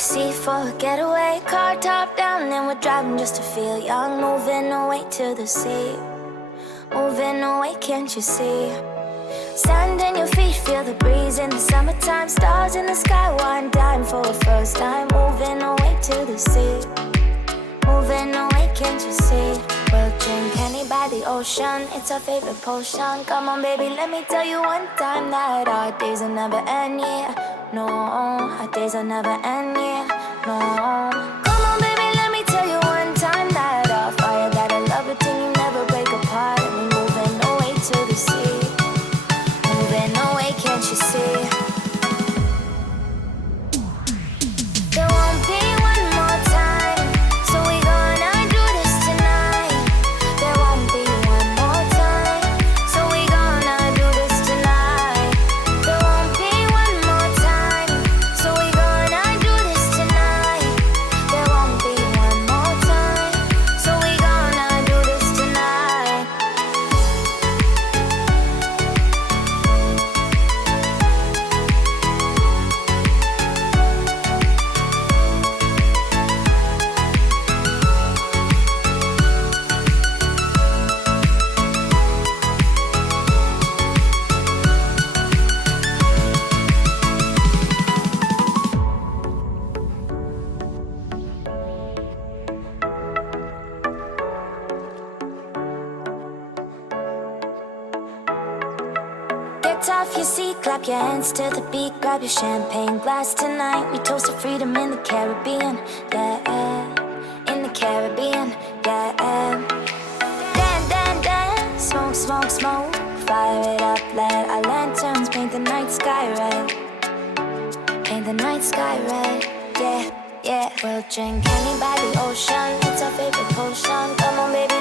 sea for a getaway. Car top down and we're driving just to feel young. Moving away to the sea, moving away, can't you see? Sand in your feet, feel the breeze in the summertime. Stars in the sky, one dime for a first time. Moving away to the sea, moving away, can't you see? We'll drink honey by the ocean, it's our favorite potion. Come on baby, let me tell you one time that our days will never end, yeah. No, our days will never end, yeah. No. Come on baby, let me tell you one time that our fire got a love routine, you never break apart. And we're moving away to the sea, moving away, can't you see? There won't be one more time, so we gonna do this tonight. There won't be one more time, so we gonna do this tonight. There won't be one more time, so we gonna do this tonight. There won't be one more time, so we gonna do this tonight. Get off your seat, clap your hands to the beat. Grab your champagne glass tonight. We toast to freedom in the Caribbean, yeah. In the Caribbean, yeah. Dan, dan, dan, smoke, smoke, smoke. Fire it up, let our lanterns paint the night sky red. Paint the night sky red, yeah, yeah. We'll drink honey by the ocean, it's our favorite potion. Come on baby,